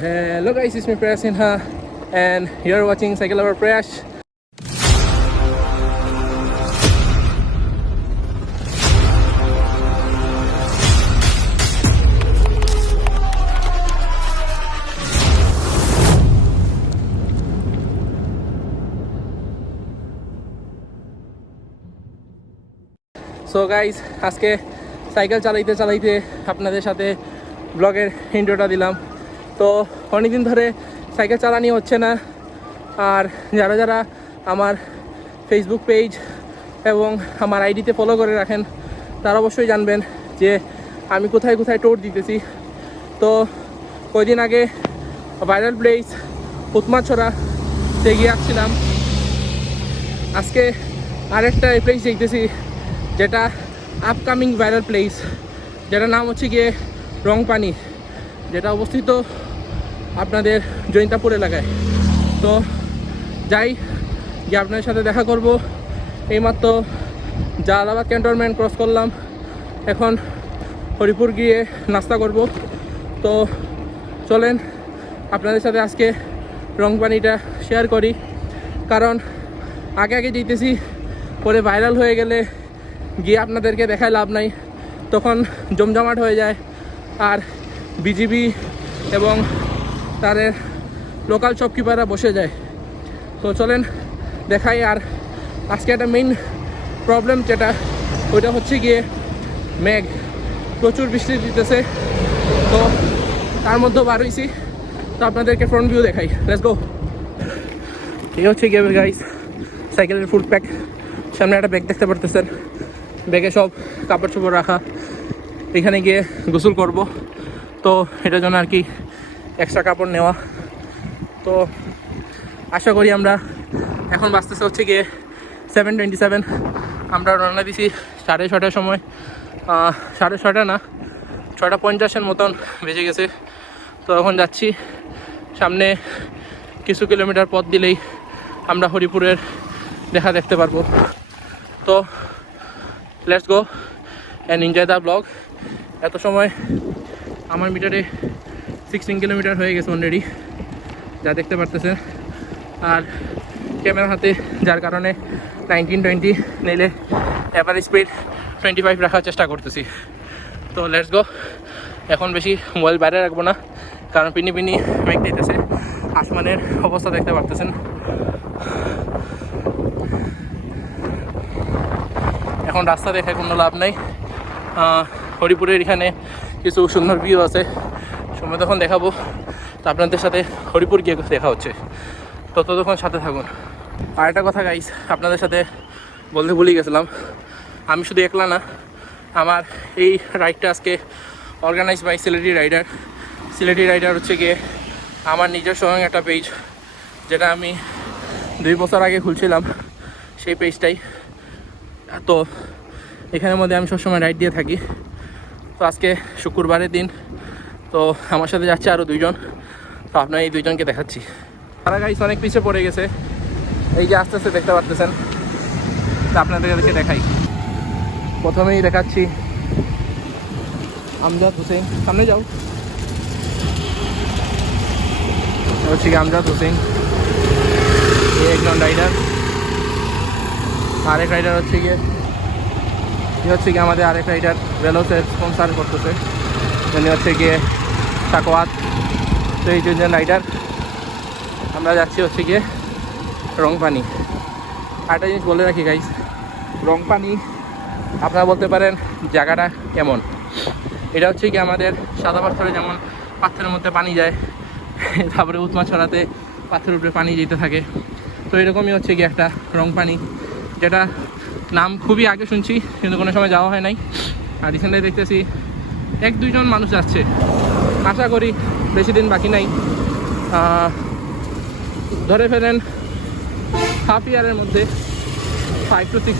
Hello guys, it's me Prayash Sinha and you're watching Cycle Lover Prayash. So guys, আজকে cycle চালাইতে চালাইতে আপনাদের সাথে ব্লগের ইন্ট্রোটা দিলাম। তো অনেকদিন ধরে সাইকেল চালানি হচ্ছে না, আর যারা যারা আমার ফেসবুক পেজ এবং আমার আইডিতে ফলো করে রাখেন তারা অবশ্যই জানবেন যে আমি কোথায় কোথায় টোর দিতেছি। তো কয়েকদিন আগে ভাইরাল প্লেস উৎমাছড়াতে গিয়ে আসছিলাম। আজকে আরেকটা প্লেস দেখতেছি যেটা আপকামিং ভাইরাল প্লেস, যেটার নাম হচ্ছে গিয়ে রংপানি, যেটা অবস্থিত আপনাদের জৈন্তাপুর এলাকায়। তো যাই গিয়ে আপনাদের সাথে দেখা করব। এইমাত্র জালালাবাদ ক্যান্টনমেন্ট ক্রস করলাম, এখন হরিপুর গিয়ে নাস্তা করব। তো চলেন আপনাদের সাথে আজকে রংপানিটা শেয়ার করি, কারণ আগে আগে যেতেছি, পরে ভাইরাল হয়ে গেলে গিয়ে আপনাদেরকে দেখায় লাভ নাই, তখন জমজমাট হয়ে যায় আর বিজিবি এবং তাদের লোকাল শপকিপাররা বসে যায়। তো চলেন দেখাই। আর আজকে একটা মেইন প্রবলেম যেটা, ওইটা হচ্ছে গিয়ে মেঘ, প্রচুর বৃষ্টি দিতেছে। তো তার মধ্যেও বার হয়েছি, তো আপনাদেরকে ফ্রন্ট ভিউ দেখাই। Let's go. এই হচ্ছে গিয়ে গাইস সাইকেলের ফুল প্যাক। সামনে একটা ব্যাগ দেখতে পারতেছেন, ব্যাগে সব কাপড় চোপড় রাখা। এখানে গিয়ে গোসল করব, তো এটার জন্য আর কি এক্সট্রা কাপড় নেওয়া। তো আশা করি আমরা এখন বাঁচতেছে হচ্ছে গিয়ে 7:27। আমরা রওনা দিছি 6:30টার সময়, 6:30 না 6:50 মতন বেজে গেছে। তো এখন যাচ্ছি, সামনে কিছু কিলোমিটার পথ দিলেই আমরা হরিপুরের দেখা দেখতে পারবো। তো let's go and enjoy the blog. এত সময় আমার মিটারে 16 কিলোমিটার হয়ে গেছে অলরেডি, যা দেখতে পারতেছেন। আর ক্যামেরা হাতে যার কারণে 19-20 নিলে অ্যাভারেজ স্পিড 25 রাখার চেষ্টা করতেছি। তো লেটস গো। এখন বেশি মোবাইল বাইরে রাখবো না, কারণ পিনি পিনি মেঘ দিতেছে, আসমানের অবস্থা দেখতে পারতেছেন। এখন রাস্তা দেখে কোনো লাভ নাই। হরিপুরের এখানে কিছু সুন্দর ভিউ আছে, সময় তখন দেখাবো। তো আপনাদের সাথে হরিপুর গিয়ে দেখা হচ্ছে, তো ততক্ষণ সাথে থাকুন। আর একটা কথা গাইস, আপনাদের সাথে বলতে ভুলে গেছিলাম, আমি শুধু একলা না, আমার এই রাইডটা আজকে organize by Sylheti rider. Sylheti rider হচ্ছে গিয়ে আমার নিজের স্বয়ং একটা পেজ, যেটা আমি 2 বছর আগে খুলছিলাম, সেই পেজটাই। তো এখানের মধ্যে আমি সবসময় রাইড দিয়ে থাকি। তো আজকে শুক্রবারের দিন, তো আমার সাথে যাচ্ছে আরও 2 জন। তো আপনার এই 2 জনকে দেখাচ্ছি। তারা গাইস অনেক পিছিয়ে পড়ে গেছে, এই যে আস্তে আস্তে দেখতে পারতেছেন। তো আপনাদেরকে দেখাই, প্রথমেই দেখাচ্ছি আমজাদ হোসেন। সামনে যাও, হচ্ছে কি আমজাদ হোসেন, এই একজন রাইডার। আরেক রাইডার হচ্ছে গিয়ে আমাদের আরেক রাইডার ভেলোসের স্পন্সার করতেছে, উনি হচ্ছে গিয়ে সাকওয়াত। তো এই 2 জন রাইডার আমরা যাচ্ছি হচ্ছে গিয়ে রংপানি। আরেকটা জিনিস বলে রাখি গাইস, রংপানি আপনারা বলতে পারেন জায়গাটা কেমন। এটা হচ্ছে কি আমাদের সাদা পাথরে যেমন পাথরের মধ্যে পানি যায়, তারপরে উৎমাছড়াতে পাথরের উপরে পানি যেতে থাকে। তো এরকমই হচ্ছে কি একটা রংপানি, যেটা নাম খুবই আগে শুনছি কিন্তু কোনো সময় যাওয়া হয় নাই। আর রিসেন্টলি দেখতেছি 1-2 জন মানুষ যাচ্ছে। আশা করি বেশি দিন বাকি নাই, ধরে ফেলেন হাফ ইয়ারের মধ্যে 5 to 6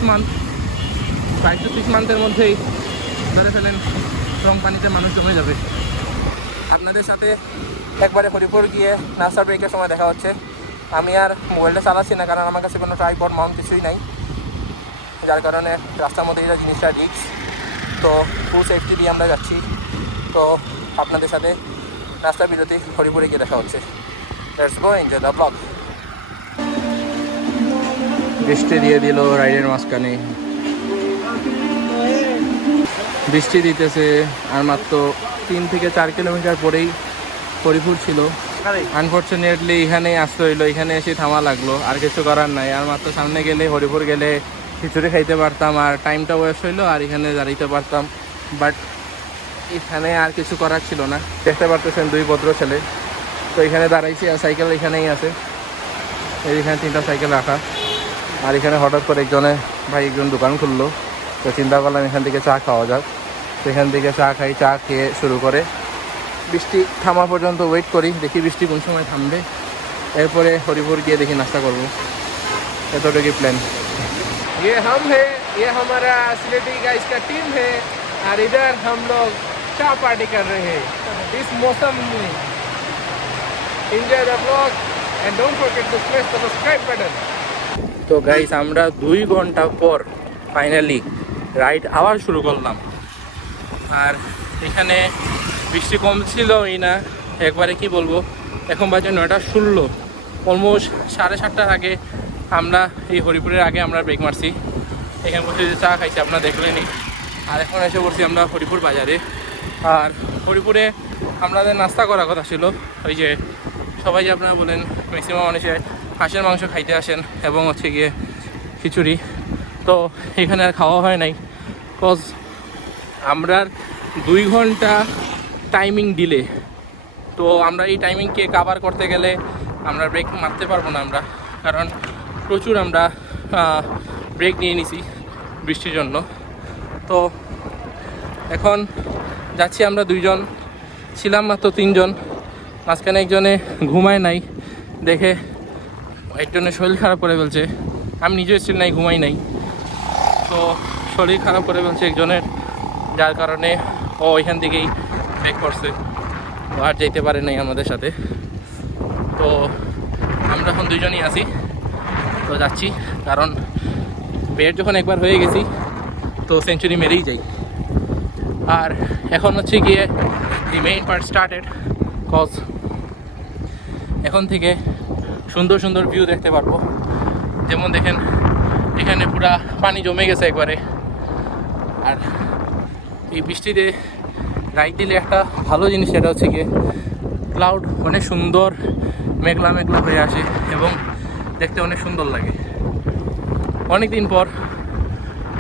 মান্থের মধ্যেই ধরে ফেলেন রংপানিতে মানুষ জমে যাবে। আপনাদের সাথে একবারে হরিপুর গিয়ে নাস্তা ব্রেকের সময় দেখা হচ্ছে। আমি আর মোবাইলটা চালাচ্ছি না, কারণ আমার কাছে কোনো ট্রাইপড মাউন্ট কিছুই নাই, যার কারণে রাস্তার মধ্যে এটা জিনিসটা রিস্ক। তো ফুল সেফটি দিয়ে আমরা যাচ্ছি। তো আপনাদের সাথে নাস্তা বিরতি হরিপুরে গিয়ে দেখা হচ্ছে। Let's go enjoy the blog. বৃষ্টি দিয়ে দিল রাইডের মাঝখানে, বৃষ্টি দিতেছে আর মাত্র 3 থেকে 4 কিলোমিটার পরেই হরিপুর ছিল। আনফর্চুনেটলি এখানেই আসতে হইলো, এখানে এসে থামা লাগলো, আর কিছু করার নাই। আর মাত্র সামনে গেলে হরিপুর গেলে খিচুড়ি খাইতে পারতাম আর টাইমটা ওয়েস্ট হইলো, আর এখানে দাঁড়াইতে পারতাম, বাট এখানে আর কিছু করার ছিল না। দেখতে পারতেছেন 2 ভদ্র ছেলে, তো এখানে দাঁড়াইছি আর সাইকেল এখানেই আছে, এখানে 3টা সাইকেল রাখা। আর এখানে হঠাৎ করে একজন দোকান খুললো, তো চিন্তা করলাম এখান থেকে চা খাওয়া যাক। তো এখান থেকে চা খাই, চা খেয়ে শুরু করে বৃষ্টি থামা পর্যন্ত ওয়েট করি, দেখি বৃষ্টি কোন সময় থামবে, এরপরে হরিপুর গিয়ে দেখি নাস্তা করবো। এতটুকুই প্ল্যান। ये हम है, ये हमारा सिलेटी का इसका टीम है, और इधर हम लोग चाय पार्टी कर रहे हैं इस मौसम में। Enjoy the vlog and don't forget to press the subscribe button. তো গাইস আমরা 2 ঘন্টা পর ফাইনালি রাইড আবার শুরু করলাম। আর এখানে বৃষ্টি কম ছিলই না একবারে, কি বলবো, এখন বাজে 9:16, অলমোস্ট 7:30টার আগে আমরা এই হরিপুরের আগে আমরা ব্রেক মারছি। এখানে বসে যে চা খাইছি আপনারা দেখলেনই। আর এখন এসে পড়ছি আমরা হরিপুর বাজারে। আর হরিপুরে আমাদের নাস্তা করার কথা ছিল, ওই যে সবাই যে আপনারা বলেন ম্যাক্সিমাম মানুষে হাঁসের মাংস খাইতে আসেন এবং হচ্ছে গিয়ে খিচুড়ি, তো এখানে আর খাওয়া হয় নাই, কজ আমরা 2 ঘন্টা টাইমিং দিলে, তো আমরা এই টাইমিংকে কাভার করতে গেলে আমরা ব্রেক মারতে পারবো না আমরা, কারণ প্রচুর আমরা ব্রেক নিয়ে নিছি বৃষ্টির জন্য। তো এখন যাচ্ছি আমরা 2 জন, ছিলাম মাত্র 3 জন, মাঝখানে একজনে ঘুমায় নাই দেখে একজনের শরীর খারাপ করে ফেলছে, আমি নিজেও স্টিল নাই, ঘুমাই নাই, তো শরীর খারাপ করে ফেলছে একজনের, যার কারণে ও ওইখান থেকেই ব্রেক করছে, আর যেতে পারে নাই আমাদের সাথে। তো আমরা এখন 2 জনই আছি, তো যাচ্ছি, কারণ বেড যখন একবার হয়ে গেছি তো সেঞ্চুরি মেরেই যাই। আর এখন হচ্ছে গিয়ে the main part started, cause এখন থেকে সুন্দর সুন্দর ভিউ দেখতে পারবো। যেমন দেখেন এখানে পুরা পানি জমে গেছে একবারে। আর এই বৃষ্টিতে রাইড দিলে একটা ভালো জিনিস, সেটা হচ্ছে গিয়ে ক্লাউড অনেক সুন্দর মেঘলা মেঘলা হয়ে আসে এবং দেখতে অনেক সুন্দর লাগে। অনেক দিন পর,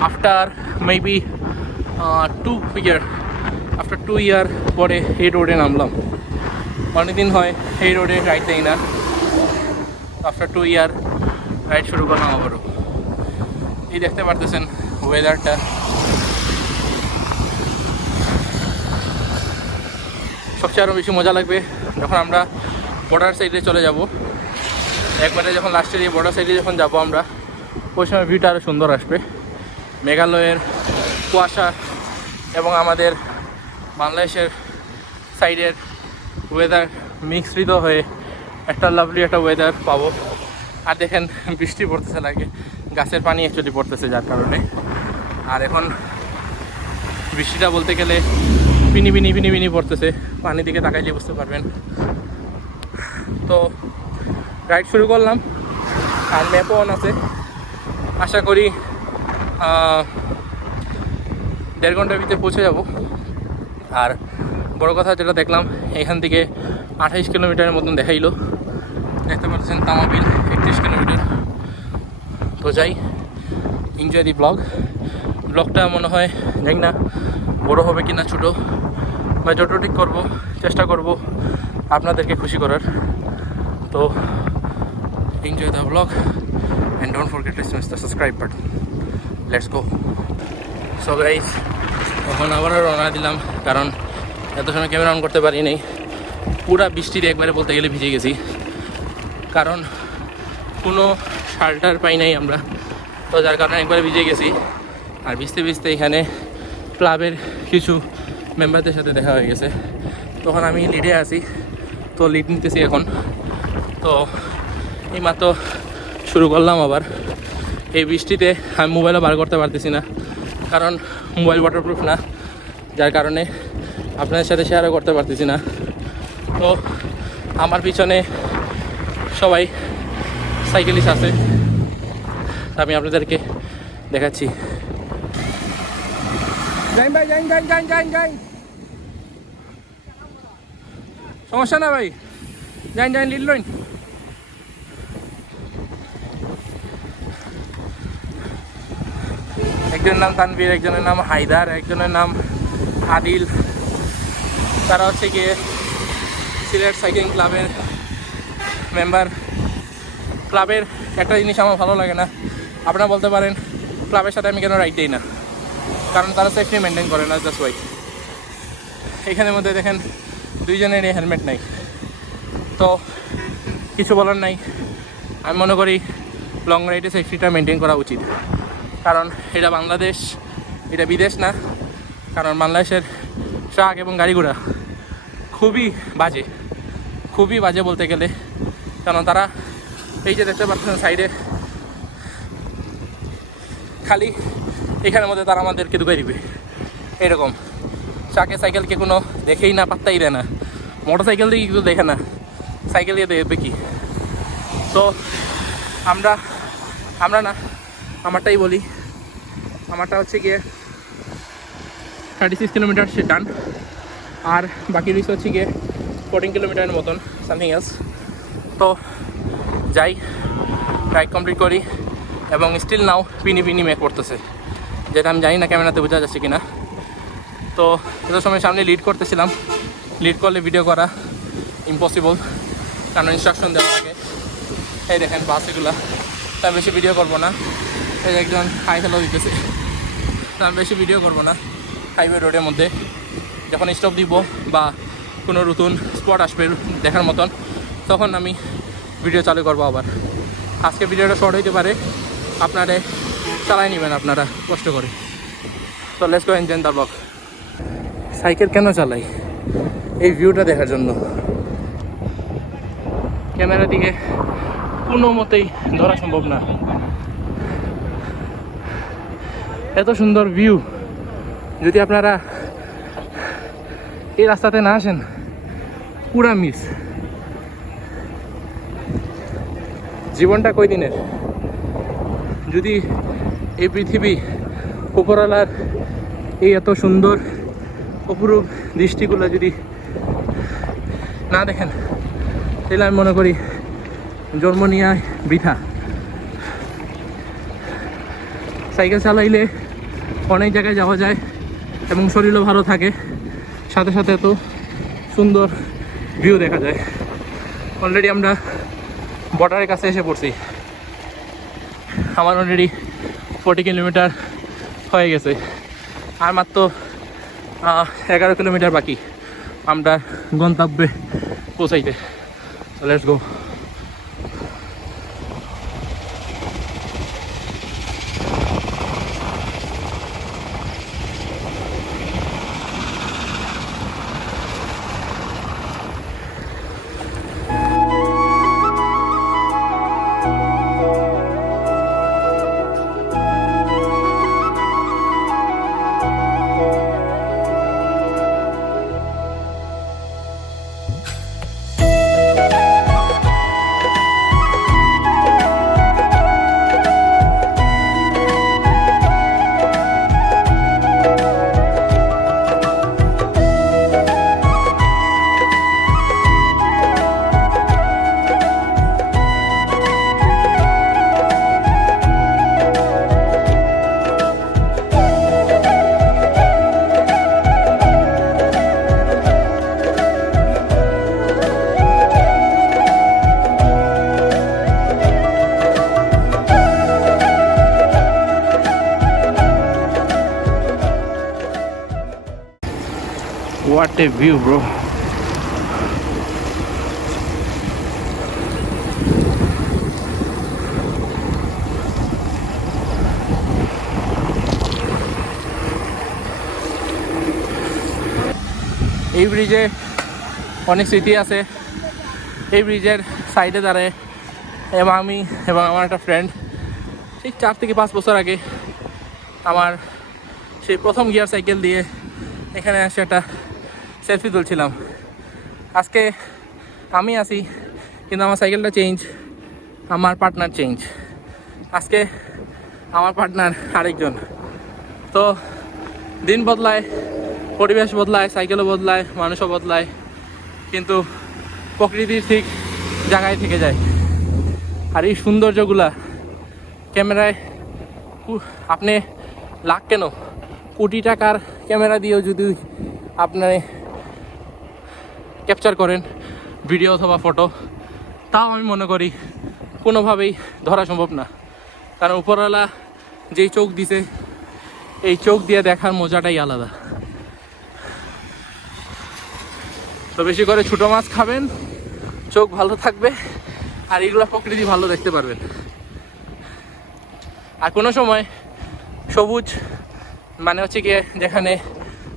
আফটার মেবি 2 ইয়ার পরে এই রোডে নামলাম। অনেকদিন হয় এই রোডে রাইড দেই না, আফটার 2 ইয়ার রাইড শুরু করলাম আবারও। এই দেখতে পারতেছেন ওয়েদারটা, সবচেয়ে আরও বেশি মজা লাগবে যখন আমরা বর্ডার সাইডে চলে যাব। একবারে যখন লাস্টের এই বর্ডার সাইডে যখন যাব আমরা, ওই সময় ভিউটা আরও সুন্দর আসবে। মেঘালয়ের কুয়াশা এবং আমাদের বাংলাদেশের সাইডের ওয়েদার মিশ্রিত হয়ে একটা লাভলি একটা ওয়েদার পাবো। আর দেখেন বৃষ্টি পড়তেছে, লাগে গাছের পানি অ্যাকচুয়ালি পড়তেছে যার কারণে। আর এখন বৃষ্টিটা বলতে গেলে পিনি পিনি পিনি পিনি পড়তেছে, পানি দিকে তাকাইলে বুঝতে পারবেন। তো রাইড শুরু করলাম, আর ম্যাপও অন আছে। আশা করি 1.5 ঘন্টার ভিতরে পৌঁছে যাব। আর বড় কথা যেটা দেখলাম, এখান থেকে 28 কিলোমিটারের মতন দেখাইলো, দেখতে পাচ্ছেন তামাবিল 31 কিলোমিটার। তো যাই, এনজয় দি ব্লগটা মনে হয় জানি না বড় হবে কিনা ছোট, বা যত ঠিক করবো চেষ্টা করব আপনাদেরকে খুশি করার। তো enjoy the blog and don't forget to smash the subscribe button. Let's go. So guys, এখন আবারও রওনা দিলাম, কারণ এত সময় ক্যামেরা অন করতে পারি নাই। পুরা বৃষ্টিতে একবারে বলতে গেলে ভিজে গেছি, কারণ কোনো শাল্টার পাই নাই আমরা, তো যার কারণে একবারে ভিজে গেছি। আর ভিজতে ভিজতে এখানে ক্লাবের কিছু মেম্বারদের সাথে দেখা হয়ে গেছে, তখন আমি লিডে আছি, তো লিড নিতেছি এখন। তো এইমাত্র শুরু করলাম আবার। এই বৃষ্টিতে আমি মোবাইলও বার করতে পারতেছি না, কারণ মোবাইল ওয়াটারপ্রুফ না, যার কারণে আপনাদের সাথে শেয়ারও করতে পারতেছি না। তো আমার পিছনে সবাই সাইকেলিস্ট আছে, আমি আপনাদেরকে দেখাচ্ছি। সমস্যা না ভাই, যাইন লিড লইন। একজনের নাম তানভীর, একজনের নাম হায়দার, একজনের নাম আদিল। তারা হচ্ছে গিয়ে সিলেট সাইক্লিং ক্লাবের মেম্বার। ক্লাবের একটা জিনিস আমার ভালো লাগে না, আপনারা বলতে পারেন ক্লাবের সাথে আমি কেন রাইড দিই না, কারণ তারা সেফটি মেনটেন করে না, জাস্ট ওয়াই। এখানের মধ্যে দেখেন দুইজনেরই হেলমেট নাই, তো কিছু বলার নাই। আমি মনে করি লং রাইডে সেফটিটা মেনটেন করা উচিত, কারণ এটা বাংলাদেশ, এটা বিদেশ না। কারণ বাংলাদেশের ট্রাক এবং গাড়ি ঘোড়া খুবই বাজে বলতে গেলে। কারণ তারা এই যে দেখতে পাচ্ছেন সাইডে খালি, এখানের মধ্যে তারা আমাদেরকে ঢুকাই দিবে এরকম। ট্রাকে সাইকেলকে কোনো দেখেই না, পাত্তাই দেয় না। মোটর সাইকেল দিয়ে কিন্তু দেখে না, সাইকেল দিয়ে দেখবে কি। তো আমরা না, আমারটাই বলি, আমারটা হচ্ছে গিয়ে 36 কিলোমিটার সে ডান, আর বাকি রিস হচ্ছে গিয়ে 14 কিলোমিটারের মতন, সামথিং এলস। তো যাই, রাইড কমপ্লিট করি, এবং স্টিল নাও পিনি মেক করতেছে, যেটা আমি জানি না ক্যামেরাতে বোঝা যাচ্ছে কিনা। তো এত সময় সামনে লিড করতেছিলাম, লিড করলে ভিডিও করা ইম্পসিবল, কারণ ইনস্ট্রাকশন দেওয়া থাকে। এই দেখেন বাস এগুলা, তা আমি বেশি ভিডিও করবো না। এই একজন হাই হ্যালো দিতেছে, তা আমি বেশি ভিডিও করবো না। হাইওয়ে রোডের মধ্যে যখন স্টপ দিব বা কোনো নতুন স্পট আসবে দেখার মতন, তখন আমি ভিডিও চালু করবো আবার। আজকে ভিডিওটা শর্ট হইতে পারে, আপনারা চালাই নেবেন আপনারা কষ্ট করে। তো let's go enjoy the blog. Cycle কেন চালাই? এই ভিউটা দেখার জন্য। ক্যামেরা দিকে কোনো মতেই ধরা সম্ভব না, এত সুন্দর ভিউ। যদি আপনারা এই রাস্তাতে না আসেন, পুরা মিস। জীবনটা কই দিনের? যদি এই পৃথিবী উপরওয়ালার এই এত সুন্দর অপরূপ দৃষ্টিগুলো যদি না দেখেন, তাহলে আমি মনে করি জন্ম নিয়ে বৃথা। সাইকেল চালাইলে অনেক জায়গায় যাওয়া যায় এবং শরীরও ভালো থাকে, সাথে সাথে এত সুন্দর ভিউ দেখা যায়। অলরেডি আমরা বর্ডারের কাছে এসে পড়ছি, আমার অলরেডি 40 কিলোমিটার হয়ে গেছে, আর মাত্র 11 কিলোমিটার বাকি আমরা গন্তব্যে পৌঁছাইতে। Let's go. What a view, bro. এই ব্রিজে অনেক স্মৃতি আছে। এই ব্রিজের সাইডে দাঁড়ায় এবং আমি এবং আমার একটা ফ্রেন্ড ঠিক 4 থেকে 5 বছর আগে আমার সেই প্রথম গিয়ার সাইকেল দিয়ে এখানে এসে একটা সেলফি তুলছিলাম। আজকে আমি আছি, কিন্তু আমার সাইকেলটা চেঞ্জ, আমার পার্টনার চেঞ্জ। আজকে আমার পার্টনার আরেকজন। তো দিন বদলায়, পরিবেশ বদলায়, সাইকেলও বদলায়, মানুষও বদলায়, কিন্তু প্রকৃতির ঠিক জায়গায় থেকে যায়। আর এই সৌন্দর্যগুলা ক্যামেরায় আপনি লাখ কেন কোটি টাকার ক্যামেরা দিয়েও যদি আপনি ক্যাপচার করেন ভিডিও অথবা ফটো, তাও আমি মনে করি কোনোভাবেই ধরা সম্ভব না। কারণ উপরওয়ালা যেই চোখ দিছে, এই চোখ দিয়ে দেখার মজাটাই আলাদা। তো বেশি করে ছোটো মাছ খাবেন, চোখ ভালো থাকবে, আর এগুলো প্রকৃতি ভালো দেখতে পারবেন। আর কোনো সময় সবুজ মানে হচ্ছে গিয়ে, যেখানে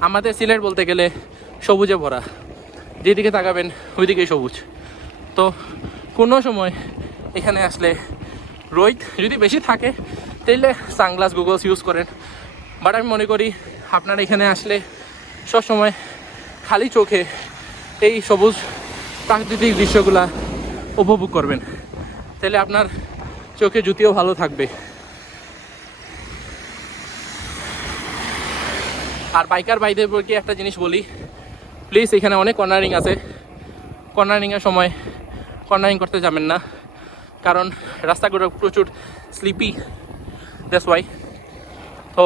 আমাদের সিলেট বলতে গেলে সবুজে ভরা, যেদিকে তাকাবেন ওইদিকেই সবুজ। তো কোনো সময় এখানে আসলে রোদ যদি বেশি থাকে তাহলে সানগ্লাস গুগলস ইউজ করেন। বাট আমি মনে করি আপনারা এখানে আসলে সবসময় খালি চোখে এই সবুজ প্রাকৃতিক দৃশ্যগুলা উপভোগ করবেন, তাহলে আপনার চোখে জুতিও ভালো থাকবে। আর বাইকার ভাইদের বলতে একটা জিনিস বলি, প্লিজ এখানে অনেক কর্নারিং আছে, কর্নারিংয়ের সময় কর্নারিং করতে যাবেন না, কারণ রাস্তাগুলো প্রচুর স্লিপি, দ্যাটস ওয়াই। তো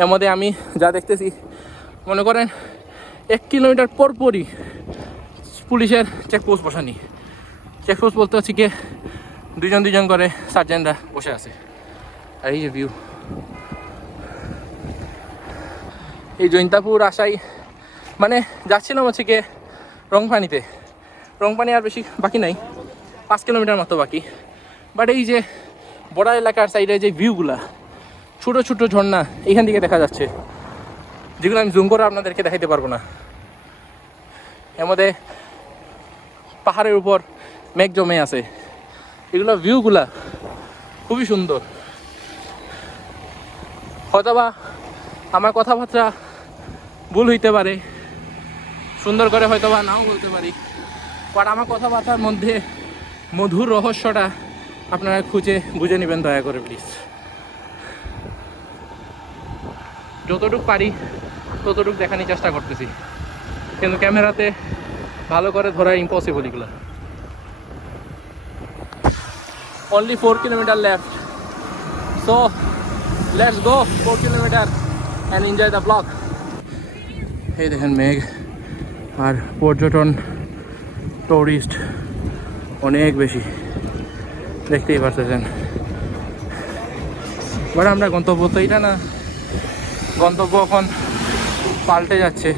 এর মধ্যে আমি যা দেখতেছি, মনে করেন 1 কিলোমিটার পরই পুলিশের চেকপোস্ট বসানি। চেকপোস্ট বলতে হচ্ছে কি, দুজন করে সার্জেন্টরা বসে আছে। আর এই যে ভিউ, এই জৈন্তাপুর আসাই মানে যাচ্ছিলাম হচ্ছে গিয়ে রংপানি আর বেশি বাকি নাই, 5 কিলোমিটার মতো বাকি। বাট এই যে বর্ডার এলাকার সাইডে যে ভিউগুলা, ছোটো ছোটো ঝর্ণা এখান থেকে দেখা যাচ্ছে, যেগুলো আমি জুম করে আপনাদেরকে দেখাইতে পারবো না। এর মধ্যে পাহাড়ের উপর মেঘ জমে আছে, এগুলো ভিউগুলা খুবই সুন্দর। হয়তোবা আমার কথাবার্তা ভুল হইতে পারে, সুন্দর করে হয়তোবা নাও বলতে পারি, বাট আমার কথাবার্তার মধ্যে মধুর রহস্যটা আপনারা খুঁজে বুঝে নেবেন দয়া করে প্লিজ। যতটুকু পারি ততটুকু দেখানোর চেষ্টা করতেছি, কিন্তু ক্যামেরাতে ভালো করে ধরা ইম্পসিবল এগুলো। only 4 kilometer left, so let's go 4 kilometer and enjoy the vlog. এই দেখেন মেঘ, আর পর্যটন টুরিস্ট অনেক বেশি, দেখতেই পারতেছেন। বাট আমরা গন্তব্য তো এটা না, গন্তব্য এখন পাল্টে যাচ্ছে।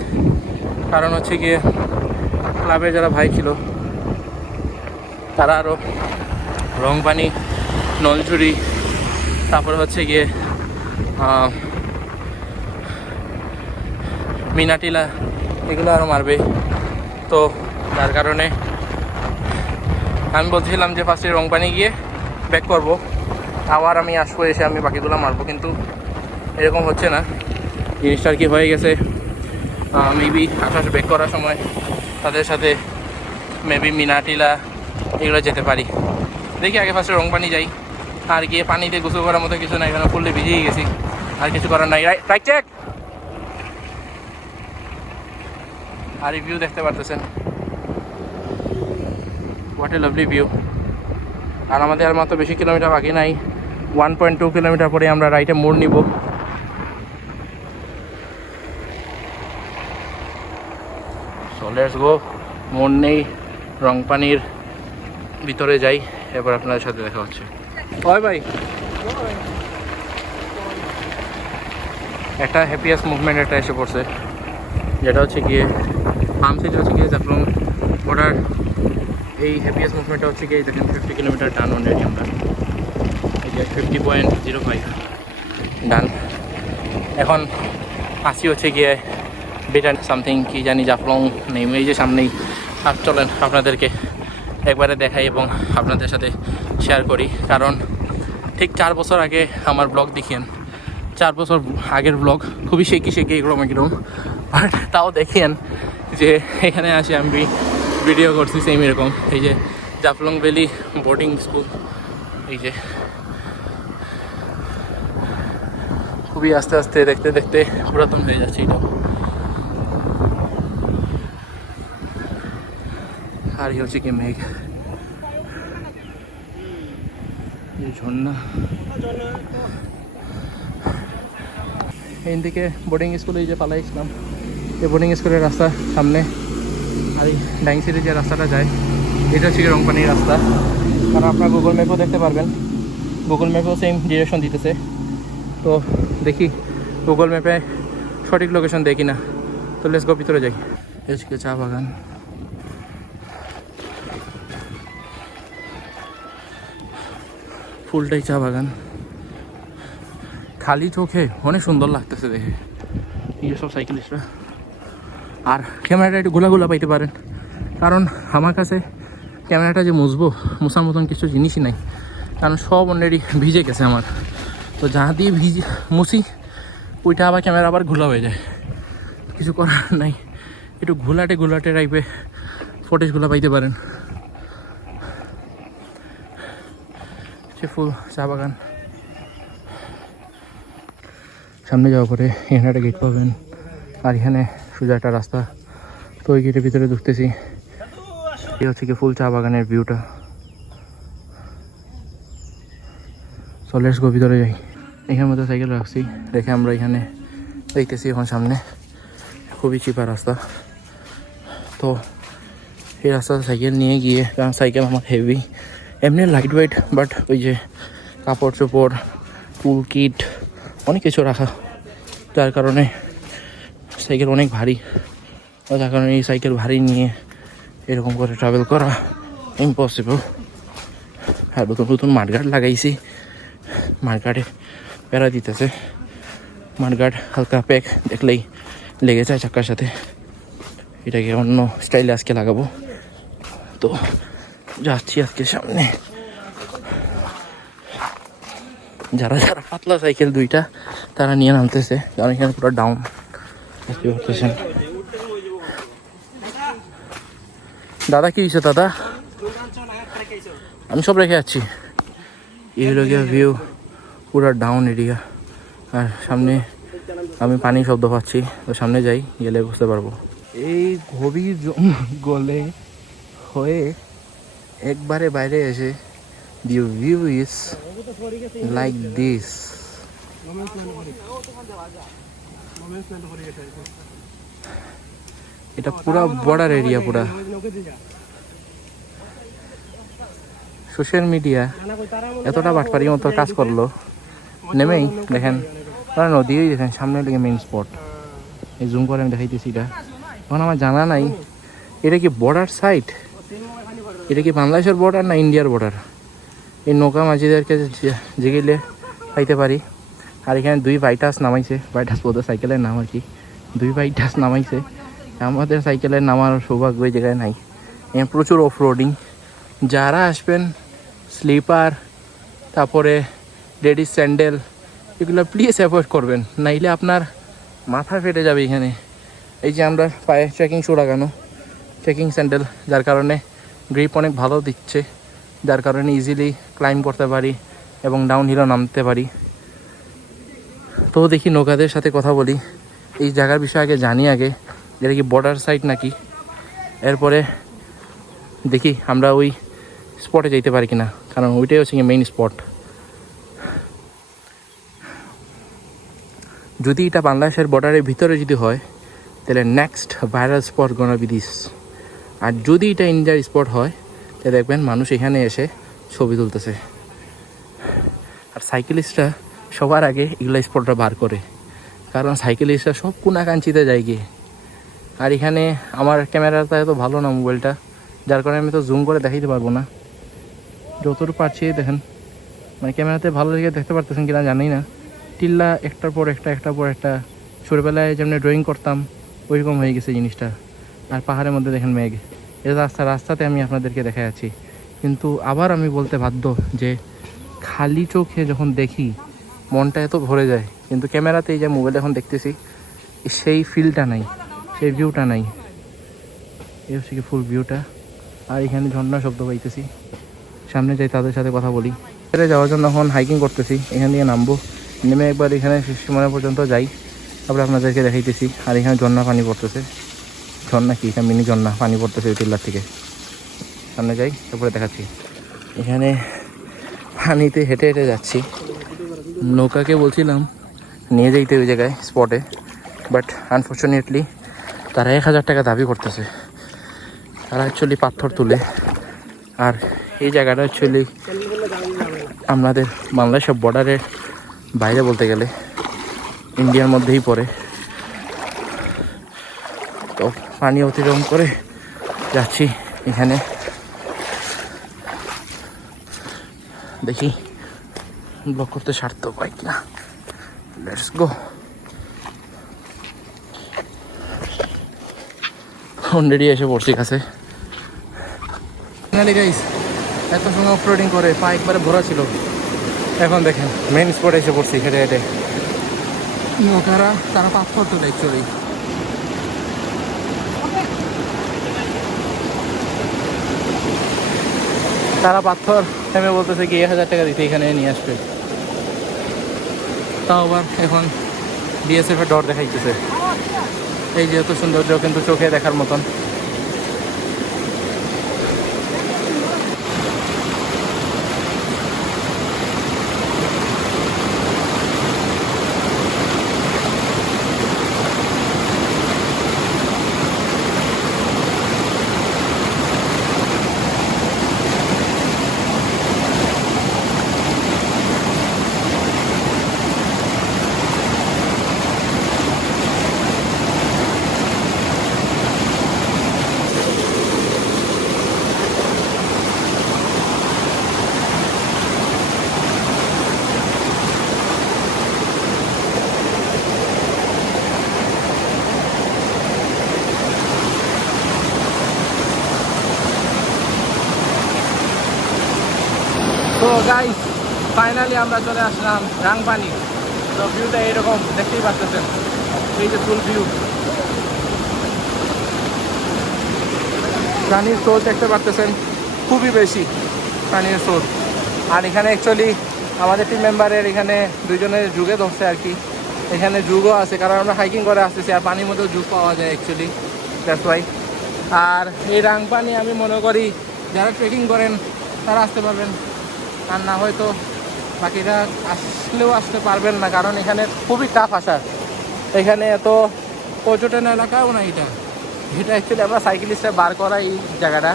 কারণ হচ্ছে গিয়ে ক্লাবের যারা ভাই ছিল তারা আরও রংপানি, নলছড়ি, তারপরে হচ্ছে গিয়ে মিনাটিলা, এগুলো আরও মারবে। তো তার কারণে আমি বলছিলাম যে ফার্স্টে রংপানি গিয়ে ব্যাক করব, আবার আমি আসবো, এসে আমি বাকিগুলো মারবো, কিন্তু এরকম হচ্ছে না। জিনিসটার কি হয়ে গেছে, মেবি আসার ব্যাক করার সময় তাদের সাথে মেবি মিনাটিলা এগুলো যেতে পারি। দেখি আগে ফার্স্টে রংপানি যাই, আর গিয়ে পানিতে গোসল করার মতো কিছু নাই, এখানে ফুললে ভিজেই গেছি, আর কিছু করার নাই। Right check. আর রিভিউ দেখতে পারতেছেন, হোয়াট এ লাভলি ভিউ। আর আমাদের আর মাত্র বেশি কিলোমিটার বাকি নাই, 1.2 কিলোমিটার পরে আমরা রাইটে মোড় নিব। So let's go. মোড় নেই, রংপানির ভিতরে যাই, এবার আপনাদের সাথে দেখা হচ্ছে। হয় ভাই, একটা হ্যাপিয়েস্ট মুভমেন্ট একটা এসে পড়ছে, যেটা হচ্ছে গিয়ে আমসিটি হচ্ছে গিয়ে জাফলং বর্ডার। এই হ্যাপিয়েস্ট মুভমেন্টটা হচ্ছে গিয়ে দেখেন 50 কিলোমিটার ডান অলরেডি আমরা, এই যে 50.05 ডান। এখন আসি হচ্ছে গিয়ে বেটার সামথিং কি জানি জাফলং নেই, এই যে সামনেই। আর চলেন আপনাদেরকে একবারে দেখাই এবং আপনাদের সাথে শেয়ার করি, কারণ ঠিক 4 বছর আগে আমার ব্লগ দেখিয়েন, 4 বছর আগের ব্লগ খুবই শেকি এরকম, বাট তাও দেখেন যে এখানে আসি আমি ভিডিও করছি সেম এরকম। এই যে জাফলং ভ্যালি বোর্ডিং স্কুল, এই যে খুবই আস্তে আস্তে দেখতে দেখতে পুরাতন হয়ে যাচ্ছে এটা। আর এই হচ্ছে কি মেঘ, ঝর্ণা। এইদিকে বোর্ডিং স্কুলে যে পালাইছিলাম, এই বোর্ডিং স্কুলের রাস্তা সামনে। আর এই ডাইং সিটি যে রাস্তাটা যায় এটা হচ্ছে রংপানির রাস্তা। কারণ আপনার গুগল ম্যাপও দেখতে পারবেন, গুগল ম্যাপেও সেম ডিরেকশন দিতেছে। তো দেখি গুগল ম্যাপে সঠিক লোকেশন দেখি না, তো লেটস গো ভিতরে যাই। এদিকে চা বাগান, ফুলটাই চা বাগান, খালি চোখে অনেক সুন্দর লাগতেছে দেখে এই সব সাইকেলিস্টরা। আর ক্যামেরাটা একটু গোলা পাইতে পারেন, কারণ আমার কাছে ক্যামেরাটা যে মুছার মতন কিছু জিনিসই নাই, কারণ সব অলরেডি ভিজে গেছে আমার। তো যা দিয়ে মুছি ওইটা আবার ক্যামেরা আবার ঘোলা হয়ে যায়, কিছু করার নাই। একটু ঘোলাটে টাইপে ফুটেজগুলো পাইতে পারেন। সে ফুল চা বাগান, সামনে যাওয়ার পরে এখানে একটা গেট পাবেন, আর এখানে সোজা একটা রাস্তা। তো ওই গেটের ভিতরে ঢুকতেছি। এই হচ্ছে কি ফুল চা বাগানের ভিউটা। সো লেটস গো ভিতরে যাই। এখানের মধ্যে সাইকেল রাখছি, রেখে আমরা এখানে দেখতেছি এখন সামনে খুবই চিপা রাস্তা। তো এই রাস্তাতে সাইকেল নিয়ে গিয়ে, কারণ সাইকেল আমার হেভি, এমনি লাইট ওয়েট, বাট ওই যে কাপড় চোপড়, টুল কিট অনেক কিছু রাখা, যার কারণে সাইকেল অনেক ভারী। যার কারণে এই সাইকেল ভারী নিয়ে এরকম করে ট্রাভেল করা ইম্পসিবল। আর নতুন মাঠঘাট লাগাইছি, মাঠঘাটে প্যারা দিতেছে। মাঠঘাট হালকা প্যাক দেখলেই লেগে যায় চাক্কার সাথে। এটাকে অন্য স্টাইলে আজকে লাগাবো। তো যাচ্ছি আজকে সামনে। যারা পাতলা সাইকেল দুইটা তারা নিয়ে নামতেছে, কারণ এখানে পুরো ডাউন দেখতে পাচ্ছেন। দাদা কি হয়েছে দাদা? আমি সব রেখে যাচ্ছি। এই হলো গিয়ে ভিউ, পুরো ডাউন এরিয়া। আর সামনে আমি পানি শব্দ পাচ্ছি, তো সামনে যাই, গেলে বুঝতে পারবো। এই গভীর জঙ্গলে হয়ে একবারে বাইরে এসে the view is like this. এটা পুরা বর্ডার এরিয়া, পুরা সোশ্যাল মিডিয়া এতটা বাটপারি মতো কাজ করলো। নেমেই দেখেন নদী, দেখেন সামনে লেগে মেইন স্পট। এই জুম করে আমি দেখাইতেছি। এটা এখন আমার জানা নাই এটা কি বর্ডার সাইড, এটা কি বাংলাদেশের বর্ডার না ইন্ডিয়ার বর্ডার। এই নৌকা মাঝিদেরকে জেগেলে পাইতে পারি। আর এখানে দুই বাইটাস নামাইছে, বাইটাস বলতে সাইকেলের নাম আর কি, দুই বাইটাস নামাইছে। আমাদের সাইকেলের নামার সৌভাগ্য ওই জায়গায় নাই। এখানে প্রচুর অফ রোডিং। যারা আসবেন স্লিপার, তারপরে লেডিস স্যান্ডেল, এগুলো প্লিজ অ্যাভয়েড করবেন, নাইলে আপনার মাথা ফেটে যাবে। এখানে এই যে আমরা পায়ে ট্রেকিং শু লাগানো, ট্রেকিং স্যান্ডেল, যার কারণে গ্রিপ অনেক ভালো দিচ্ছে, যার কারণে ইজিলি ক্লাইম্ব করতে পারি এবং ডাউন হিলও নামতে পারি। তো দেখি নৌকাদের সাথে কথা বলি, এই জায়গার বিষয়ে আগে জানি, আগে এটা কি বর্ডার সাইড নাকি। এরপরে দেখি আমরা ওই স্পটে যেতে পারি কিনা, কারণ ওইটাই হচ্ছে কি মেইন স্পট। যদি এটা বাংলাদেশের বর্ডারের ভিতরে যদি হয়, তাহলে next viral spot gonna be this. আর যদি এটা ইন্ডিয়ার স্পট হয়, তাহলে দেখবেন মানুষ এখানে এসে ছবি তুলতেছে। আর সাইকেলিস্টরা সবার আগে এগুলো স্পটটা বার করে, কারণ সাইকেলিস্টরা সব কোনাকাঞ্চিতে যায় গিয়ে। আর এখানে আমার ক্যামেরাটা এত ভালো না, মোবাইলটা, যার কারণে আমি তো জুম করে দেখাইতে পারবো না। যতটুকু পারছি দেখেন, মানে ক্যামেরাতে ভালো লেগে দেখতে পারতেছেন কিনা জানি না। টিল্লা একটার পর একটা ছোটোবেলায় যেমন ড্রয়িং করতাম ওইরকম হয়ে গেছে জিনিসটা। আর পাহাড়ের মধ্যে দেখেন মেঘ, এই রাস্তাতে আমি আপনাদেরকে দেখা যাচ্ছি। কিন্তু আবার আমি বলতে বাধ্য যে খালি চোখে যখন দেখি মনটা এত ভরে যায়, কিন্তু ক্যামেরাতে এই যে মোবাইল এখন দেখতেছি সেই ফিলটা নাই, সেই ভিউটা নাই। এই হচ্ছে কি ফুল ভিউটা। আর এখানে ঝর্ণা শব্দ পাইতেছি, সামনে যাই তাদের সাথে কথা বলি। এখানে যাওয়ার জন্য এখন হাইকিং করতেছি, এখান থেকে নামবো, নেমে একবার এখানে সীমানা পর্যন্ত যাই, তারপরে আপনাদেরকে দেখাইতেছি। আর এখানে ঝর্ণা পানি পড়তেছে, ঝর্ণা কি এটা মিনি ঝর্ণা, পানি পড়তেছে ওই টিল্লার থেকে। সামনে যাই তারপরে দেখাচ্ছি। এখানে পানিতে হেঁটে হেঁটে যাচ্ছি, নৌকাকে বলছিলাম নিয়ে যাইতে ওই জায়গায় স্পটে, বাট আনফর্চুনেটলি তারা 1000 টাকা দাবি করতেছে। তারা অ্যাকচুয়ালি পাথর তুলে। আর এই জায়গাটা অ্যাকচুয়ালি আমাদের বাংলাদেশের বর্ডারের বাইরে বলতে গেলে, ইন্ডিয়ার মধ্যেই পড়ে। তো পানি অতিক্রম করে যাচ্ছি এখানে, দেখি ব্লক করতে সার্থক পাই কিনা। Let's go. অলরেডি এসে পড়ছি কাছে। ফাইনালি গাইস, এত সময় অফরোডিং করে পা একবারে ভরা ছিল, এখন দেখেন মেইন স্পটে এসে পড়ছি হেঁটে হেঁটে। নৌকারা তারা পাথর তোলে অ্যাকচুয়ালি। তারা পাথর থেমে বলতেছে কি 1000 টাকা দিতে এখানে নিয়ে আসবে। তাও আবার এখন বিএসএফ এর ডর দেখাইতেছে। এই যেহেতু সৌন্দর্য কিন্তু চোখে দেখার মতন। তো গাইস, ফাইনালি আমরা চলে আসলাম রাংপানি। তো ভিউটা এইরকম দেখতেই পাচ্ছেন, এই যে ফুল ভিউ। পানির স্রোত দেখতে পাচ্ছেন, খুবই বেশি পানির স্রোত। আর এখানে অ্যাকচুয়ালি আমাদের টিম মেম্বারের এখানে 2 জনের যুগে ধরছে আর কি। এখানে যুগও আছে, কারণ আমরা হাইকিং করে আসতেছি আর পানির মধ্যেও যুগ পাওয়া যায় অ্যাকচুয়ালি, দ্যাটস ওয়াই। আর এই রাংপানি আমি মনে করি যারা ট্রেকিং করেন তারা আসতে পারবেন, আর না হয়তো বাকিরা আসলেও আসতে পারবেন না, কারণ এখানে খুবই টাফ আসার। এখানে এত পর্যটন এলাকাও না, এটা অ্যাকচুয়ালি আমরা সাইকেলিস্টে বার করা এই জায়গাটা,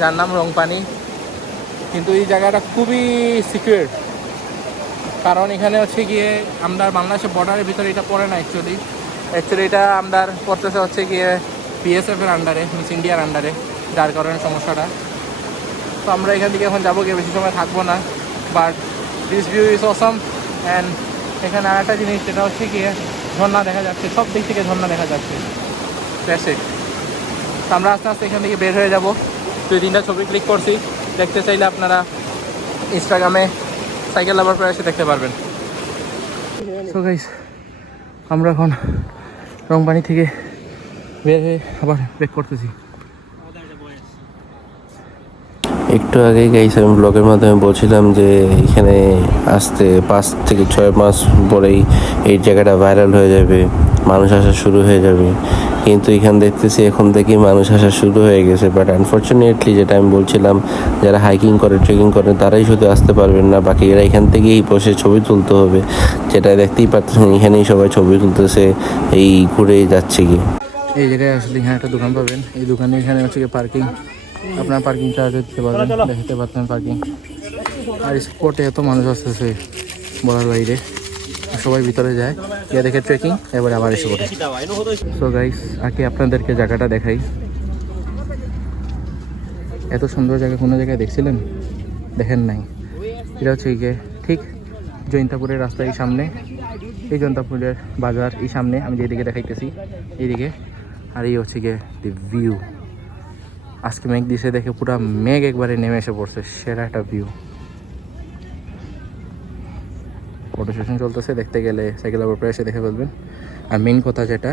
যার নাম রংপানি। কিন্তু এই জায়গাটা খুবই সিকিউর, কারণ এখানে হচ্ছে গিয়ে আমরা বাংলাদেশের বর্ডারের ভিতরে এটা পড়ে না অ্যাকচুয়ালি এটা আমরা পড়তেছে হচ্ছে গিয়ে বিএসএফের আন্ডারে, মিস ইন্ডিয়ার আন্ডারে, যার কারণে সমস্যাটা। তো আমরা এখান থেকে এখন যাবো, গিয়ে বেশি সময় থাকবো না। But this view is Assam. And এখানে আর একটা জিনিস, সেটা হচ্ছে গিয়ে ঝর্ণা দেখা যাচ্ছে, সব দিক থেকে ঝর্ণা দেখা যাচ্ছে। That's it. তো আমরা আস্তে আস্তে এখান থেকে বের হয়ে যাবো। 2-3টা ছবি ক্লিক করছি, দেখতে চাইলে আপনারা ইনস্টাগ্রামে সাইকেল লাভার করে এসে দেখতে পারবেন। সো গাইস, আমরা এখন রংপানি থেকে বের হয়ে আবার ব্যাক করতেছি। একটু আগে গাইস আমি ব্লগের মাধ্যমে বলছিলাম যে এখানে আসতে 5 থেকে 6 মাস পরেই এই জায়গাটা ভাইরাল হয়ে যাবে, মানুষ আসা শুরু হয়ে যাবে। কিন্তু এখানে দেখতেছি এখন থেকেই মানুষ আসা শুরু হয়ে গেছে। বাট আনফর্চুনেটলি যেটা আমি বলছিলাম, যারা হাইকিং করে ট্রেকিং করে তারাই শুধু আসতে পারবেন না, বাকি এরা এখান থেকেই বসে ছবি তুলতে হবে। যেটা দেখতেই পাচ্ছেন, এখানেই সবাই ছবি তুলতেছে, এই ঘুরেই যাচ্ছে কি। এই জায়গায় আসলে এখানে একটা দোকান পাবেন, এই দোকানে এখানে হচ্ছে পার্কিং, আপনার পার্কিং চার্জ দিতে পারবেন, দেখতে পাচ্ছেন পার্কিং। আর স্পটে এত মানুষ আসতেছে বলার বাইরে, সবাই ভিতরে যায়, গিয়ে দেখে ট্রেকিং, এবারে আবার এসে পড়ে। সো গাইস, আগে আপনাদেরকে জায়গাটা দেখাই। এত সুন্দর জায়গা কোনো জায়গায় দেখছিলেন? দেখেন নাই? এটা হচ্ছে গিয়ে ঠিক জৈন্তাপুরের রাস্তা, এই সামনে, এই জৈন্তাপুরের বাজার এই সামনে, আমি যেদিকে দেখাইতেছি এইদিকে। আর এই হচ্ছে গিয়ে দি ভিউ। আজকে মেঘ দিছে দেখে পুরো মেঘ একবারে নেমে এসে পড়ছে, সেরা একটা ভিউ। ফটো সেশন চলতেছে, দেখতে গেলে সাইকেলের উপরে এসে দেখে ফেলবেন। আর মেইন কথা যেটা,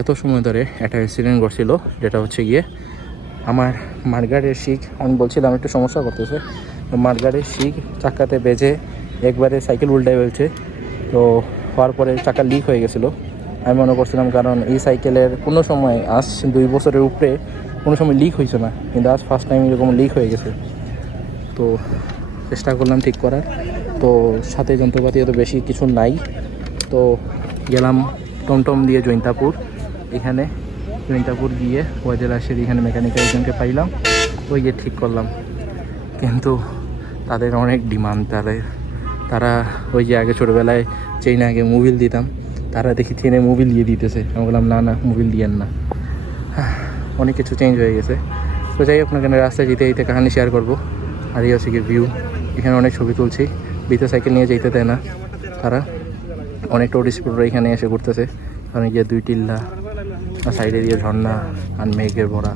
এত সময় ধরে একটা অ্যাক্সিডেন্ট ঘটছিল, যেটা হচ্ছে গিয়ে আমার মার্গারের শিক, আমি বলছিলাম একটু সমস্যা করতেছে, তো মার্গারের শিক চাকাতে বেজে একবারে সাইকেল উল্টায় ফেলছে। তো হওয়ার পরে চাকা লিক হয়ে গেছিলো। আমি মনে করছিলাম, কারণ এই সাইকেলের কোনো সময় আজ 2 বছরের উপরে কোনো সময় লিক হয়েছে না, কিন্তু আজ ফার্স্ট টাইম এরকম লিক হয়ে গেছে। তো চেষ্টা করলাম ঠিক করার, তো সাথে যন্ত্রপাতি এত বেশি কিছু নাই। তো গেলাম টমটম দিয়ে জৈন্তাপুর। এখানে জৈন্তাপুর গিয়ে ওয়াজেলাসের এখানে মেকানিক্যাল একজনকে পাইলাম, ওই গিয়ে ঠিক করলাম। কিন্তু তাদের অনেক ডিমান্ড, তারা ওই যে আগে ছোটোবেলায় চেইনে আগে মোবিল দিতাম, তারা দেখি চেনে মোবিল দিয়ে দিতেছে। আমি বললাম না না, মোবিল দিয়েন না। অনেক কিছু চেঞ্জ হয়ে গেছে। তো যাই হোক না কেন, রাস্তায় যেতে যেতে কাহানি শেয়ার করবো। আর এই হচ্ছে কি ভিউ, এখানে অনেক ছবি তুলছি। বিতে সাইকেল নিয়ে যেতে দেয় না তারা, অনেক টুরিস্টরা এখানে এসে ঘুরতেছে। কারণ এই যে 2 টিল্লা আর সাইডে দিয়ে ঝর্ণা আর মেঘের ভরা।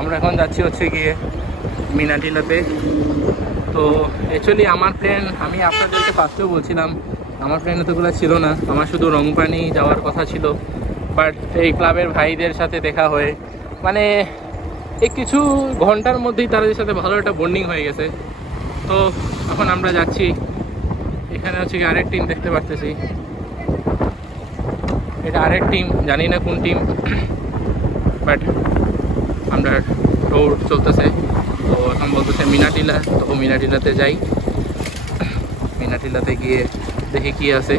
আমরা এখন যাচ্ছি হচ্ছে গিয়ে মিনাটিলাতে। তো অ্যাকচুয়ালি আমার প্ল্যান, আমি আপনাদেরকে ফার্স্টেও বলছিলাম, আমার প্ল্যান এতগুলো ছিল না। আমার শুধু রংপানি যাওয়ার কথা ছিল, বাট এই ক্লাবের ভাইদের সাথে দেখা হয়ে মানে এই কিছু ঘন্টার মধ্যেই তাদের সাথে ভালো একটা বন্ডিং হয়ে গেছে। তো এখন আমরা যাচ্ছি। এখানে হচ্ছে কি আরেক টিম দেখতে পারতেছি, এটা আরেক টিম, জানি না কোন টিম, বাট আমরা ট্যুর চলতেছে। তো এখন বলতেছে মিনাটিলা, তো মিনাটিলাতে যাই। মিনাটিলাতে গিয়ে দেখি কি আছে।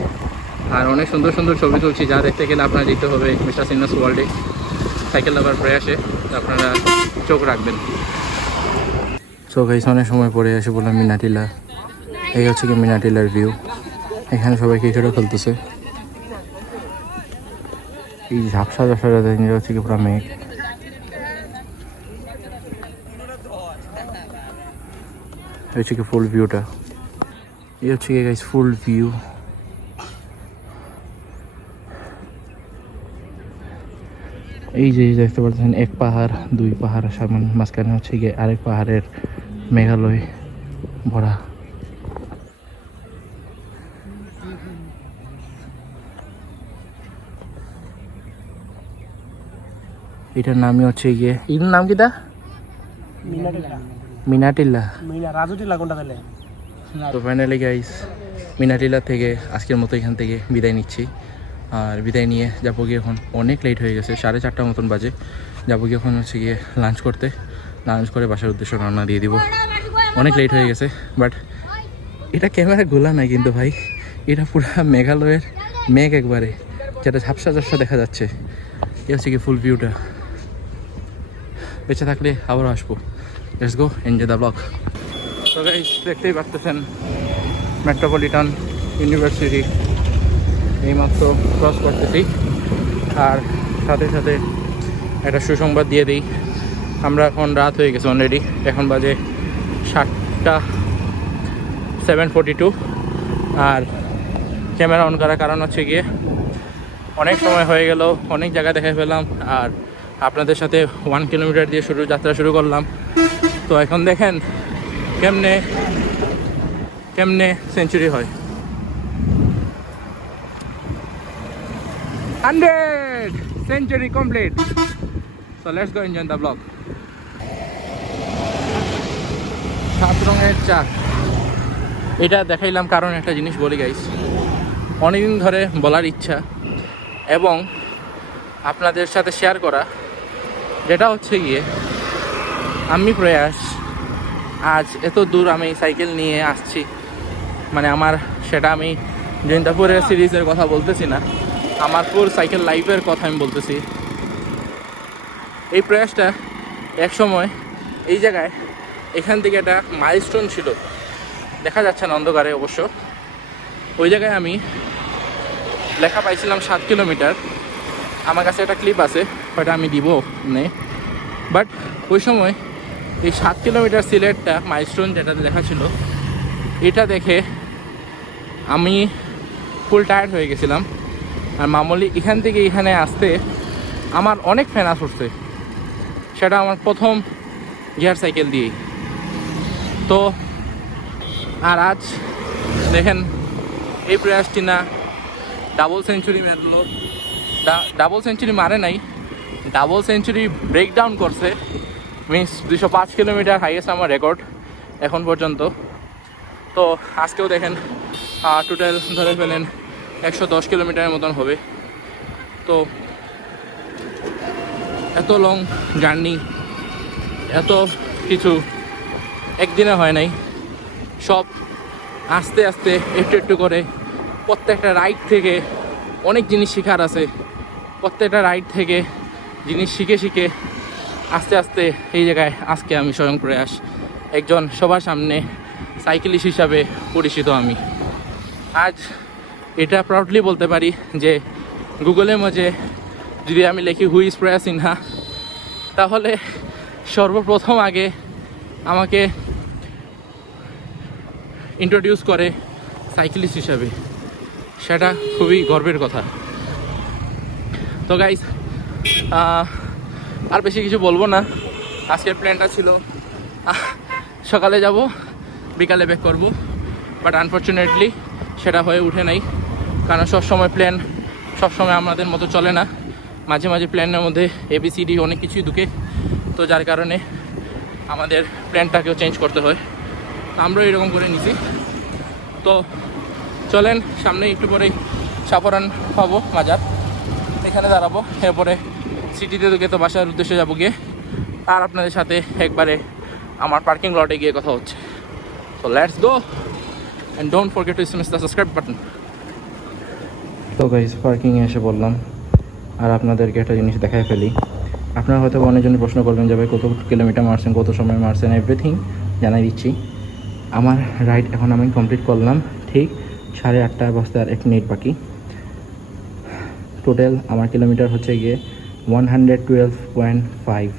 আর অনেক সুন্দর সুন্দর ছবি তুলছি, যা দেখতে গেলে আপনারা যেতে হবে মিস্টার সিনাস ওয়ার্ল্ডে, সাইকেল লাভার প্রয়াসে। আপনারা চোখ রাখবেন। চোখ এই অনেক সময় পরে এসে বললাম মিনাটিলা। এই হচ্ছে কি মিনাটিলার ভিউ। এখানে সবাই ক্রিকেটও খেলতেছে। এই ঝাপসা ঝাপসা হচ্ছে কি পুরো মেঘ। এই হচ্ছে কি ফুল ভিউটা। এই হচ্ছে কি গাইস ফুল ভিউ। এই যে দেখতে পাচ্ছেন, 1 পাহাড় 2 পাহাড়, সামনে মাঝখানে হচ্ছে গিয়ে আরেক পাহাড়ের মেঘালয় ভরা। এটার নামই হচ্ছে গিয়ে, এটার নাম কি দা? মিনাটিলা। তো ফাইনালি গাইস মিনাটিলা থেকে আজকের মতো এখান থেকে বিদায় নিচ্ছি। আর বিদায় নিয়ে যাবো গিয়ে, এখন অনেক লেট হয়ে গেছে, 4:30 মতন বাজে। যাবো গিয়ে এখন হচ্ছে গিয়ে লাঞ্চ করতে। লাঞ্চ করে বাসার উদ্দেশ্যে রওনা দিয়ে দিব। অনেক লেট হয়ে গেছে, বাট এটা ক্যামেরা গোলা নাই কিন্তু ভাই, এটা পুরো মেঘালয়ের মেঘ একবারে, যেটা ঝাপসা ঝাপসা দেখা যাচ্ছে। এ হচ্ছে কি ফুল ভিউটা। বেঁচে থাকলে আবারও আসবো। Let's go enjoy the blog. তো গাইস দেখতেই পারতেছেন মেট্রোপলিটন ইউনিভার্সিটি এইমাত্র ক্রস করতেছি। আর সাথে সাথে একটা সুসংবাদ দিয়ে দিই, আমরা এখন রাত হয়ে গেছে অলরেডি। এখন বাজে 7:42। আর ক্যামেরা অন করার কারণ হচ্ছে গিয়ে অনেক সময় হয়ে গেল, অনেক জায়গা দেখে ফেললাম, আর আপনাদের সাথে 1 কিলোমিটার দিয়ে যাত্রা শুরু করলাম। তো এখন দেখেন কেমনে কেমনে সেঞ্চুরি হয়। 100 century complete. So let's go enjoy the blog. 7 রঙের চা, এটা দেখাইলাম কারণ একটা জিনিস বলি গাইস, অনেকদিন ধরে বলার ইচ্ছা এবং আপনাদের সাথে শেয়ার করা, যেটা হচ্ছে গিয়ে আমি প্রয়াস আজ এত দূর আমি সাইকেল নিয়ে আসছি। মানে আমার সেটা আমি জৈন্তাপুরের সিরিজের কথা বলতেছি না, আমার পুরো সাইকেল লাইফের কথা আমি বলতেছি। এই প্রয়াসটা এক সময় এই জায়গায়, এখান থেকে একটা মাইলস্টোন ছিল, দেখা যাচ্ছে না অন্ধকারে অবশ্য। ওই জায়গায় আমি লেখা পাইছিলাম 7 কিলোমিটার। আমার কাছে একটা ক্লিপ আছে, ওটা আমি দিব নেই। বাট ওই সময় এই 7 কিলোমিটার সিলেটটা মাইলস্টোন যেটাতে লেখা ছিল, এটা দেখে আমি ফুল টায়ার্ড হয়ে গেছিলাম। আর মামুলি এখান থেকে এখানে আসতে আমার অনেক ফেনা ছুটছে, সেটা আমার প্রথম গিয়ার সাইকেল দিয়েই। তো আর আজ দেখেন এই প্রয়াসটি না ডাবল সেঞ্চুরি মারলো, ডাবল সেঞ্চুরি মারে নাই, ডাবল সেঞ্চুরি ব্রেকডাউন করছে। মিনস 205 কিলোমিটার হাইয়েস্ট আমার রেকর্ড এখন পর্যন্ত। তো আজকেও দেখেন টোটাল ধরে ফেলেন 110 কিলোমিটারের মতন হবে। তো এত লং জার্নি, এত কিছু একদিনে হয় নাই, সব আস্তে আস্তে একটু একটু করে। প্রত্যেকটা রাইড থেকে অনেক জিনিস শেখার আছে, প্রত্যেকটা রাইড থেকে জিনিস শিখে শিখে আস্তে আস্তে এই জায়গায় আজকে আমি স্বয়ং প্রয়াস একজন সবার সামনে সাইকেলিস্ট হিসাবে পরিচিত। আমি আজ এটা প্রাউডলি বলতে পারি যে গুগলের মাঝে যদি আমি লিখি হু ইজ প্রয়াস সিনহা, তাহলে সর্বপ্রথম আগে আমাকে ইন্ট্রোডিউস করে সাইকেলিস্ট হিসাবে, সেটা খুবই গর্বের কথা। তো গাইস আর বেশি কিছু বলবো না। আজকের প্ল্যানটা ছিল সকালে যাব, বিকালে ব্যাক করব, বাট আনফর্চুনেটলি সেটা হয়ে ওঠে নাই। কারণ সবসময় প্ল্যান সবসময় আমাদের মতো চলে না, মাঝে মাঝে প্ল্যানের মধ্যে ABCD অনেক কিছুই ঢুকে। তো যার কারণে আমাদের প্ল্যানটাকেও চেঞ্জ করতে হয়। আমরাও এরকম করে নিছি। তো চলেন, সামনে একটু পরেই সাফরান পাবো মাজার, এখানে দাঁড়াবো, এরপরে সিটিতে ঢুকে তো বাসার উদ্দেশ্যে যাবো গিয়ে। আর আপনাদের সাথে একবারে আমার পার্কিং লটে গিয়ে কথা হচ্ছে। So let's go and don't forget to smash the subscribe button. তো গাইস পার্কিংয়ে এসে বললাম, আর আপনাদেরকে একটা জিনিস দেখায় ফেলি। আপনারা হয়তো অনেকজনই প্রশ্ন করবেন যে ভাই কত কিলোমিটার মারছেন, কত সময় মারছেন, এভরিথিং জানাই দিচ্ছি। আমার রাইড এখন আমি কমপ্লিট করলাম ঠিক 8:30 বাজতে আর 1 মিনিট বাকি। টোটাল আমার কিলোমিটার হচ্ছে গিয়ে 112.5,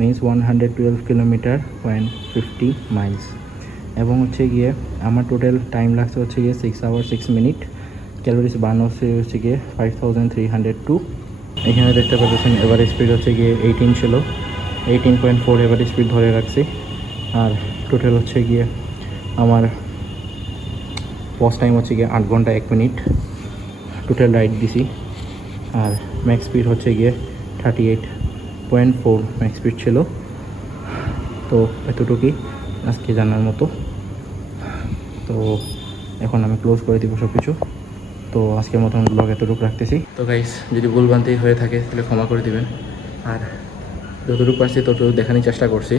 মিনস 112 কিলোমিটার 50 মাইলস। এবং হচ্ছে গিয়ে আমার টোটাল টাইম লাগছে হচ্ছে গিয়ে 6 আওয়ার 6 মিনিট। ক্যালোরিজ বার্ন হচ্ছে গিয়ে 5302। এখানে দেখতে পাচ্ছেন এভারেজ স্পিড হচ্ছে গিয়ে 18 ছিল, 18.4 এভারেজ স্পিড ধরে রাখছি। আর টোটাল হচ্ছে গিয়ে আমার পজ টাইম হচ্ছে গিয়ে 8 ঘন্টা 1 মিনিট টোটাল রাইড দিছি। আর ম্যাক্স স্পিড হচ্ছে গিয়ে 38.4 ম্যাক্স স্পিড ছিল। তো এতটুকুই আজকে জানার মতো। তো এখন আমি ক্লোজ করে দিব সব কিছু। তো আজকের মতন ব্লগ এতটুকু রাখতেছি। তো গাইস যদি ভুলভ্রান্তি হয়ে থাকে তাহলে ক্ষমা করে দিবেন। আর যতটুকু পারছি ততটুকু দেখানোর চেষ্টা করছি।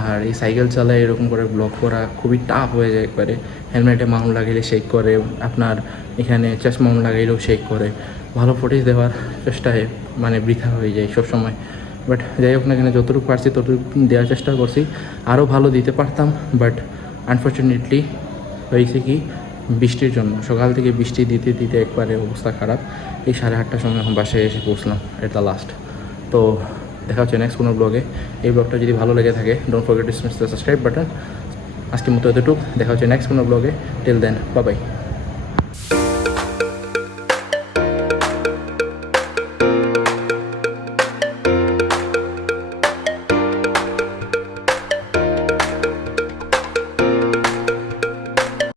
আর এই সাইকেল চালায় এরকম করে ব্লগ করা খুবই টাফ হয়ে যায় একবারে। হেলমেটে মাউন্ট লাগাইলে শেক করে, আপনার এখানে চেস্ট মাউন্ট লাগাইলেও শেক করে। ভালো ফুটেজ দেওয়ার চেষ্টায় মানে বৃথা হয়ে যায় সবসময়। বাট যাই হোক না, এখানে যতটুকু পারছি ততটুকু দেওয়ার চেষ্টা করছি। আরও ভালো দিতে পারতাম, বাট আনফর্চুনেটলি হয়েছে কি বৃষ্টির জন্য সকাল থেকে বৃষ্টি দিতে দিতে একবারে অবস্থা খারাপ। এই 8:30টার সময় এখন বাসায় এসে পৌঁছলাম, এটা লাস্ট। তো দেখা হচ্ছে নেক্সট কোনো ব্লগে। এই ব্লগটা যদি ভালো লেগে থাকে don't forget to smash the subscribe button. আজকের মতো এতটুকু, দেখা হচ্ছে নেক্সট কোনো ব্লগে। Till then bye by.